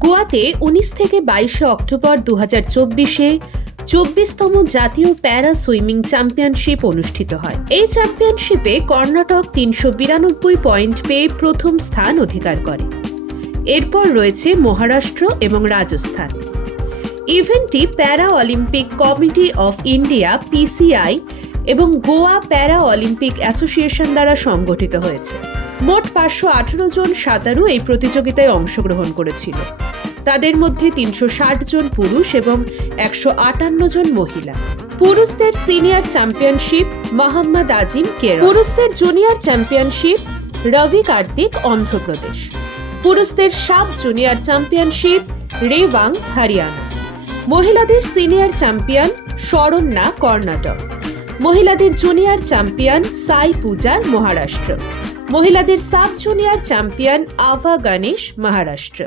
গোয়াতে 19 থেকে 22 অক্টোবর 2024-এ 24তম জাতীয় প্যারা সুইমিং চ্যাম্পিয়নশিপ অনুষ্ঠিত হয়। এই চ্যাম্পিয়নশিপে কর্ণাটক 392 পয়েন্ট পেয়ে প্রথম স্থান অধিকার করে। এরপর রয়েছে মহারাষ্ট্র এবং রাজস্থান। ইভেন্টটি para Olympic committee of India (PCI) এবং গোয়া প্যারা অলিম্পিক অ্যাসোসিয়েশন দ্বারা সংগঠিত হয়েছে। মোট 518 জন সাঁতারু এই প্রতিযোগিতায় অংশগ্রহণ করেছিল। তাদের মধ্যে 360 জন পুরুষ এবং 158 জন মহিলা। পুরুষদের সিনিয়র চ্যাম্পিয়নশিপ মোহাম্মদ আজিম কেরল। পুরুষদের জুনিয়র চ্যাম্পিয়নশিপ রবি কার্তিক অন্ধ্রপ্রদেশ। পুরুষদের সাব জুনিয়র চ্যাম্পিয়নশিপ রেওয়াংস হরিয়ানা। মহিলাদের সিনিয়র চ্যাম্পিয়ন শরণ্যা কর্ণাটক। মহিলাদের জুনিয়র চ্যাম্পিয়ন সাই পূজা মহারাষ্ট্র। মহিলাদের সাব জুনিয়র চ্যাম্পিয়ন আভা গণেশ মহারাষ্ট্র।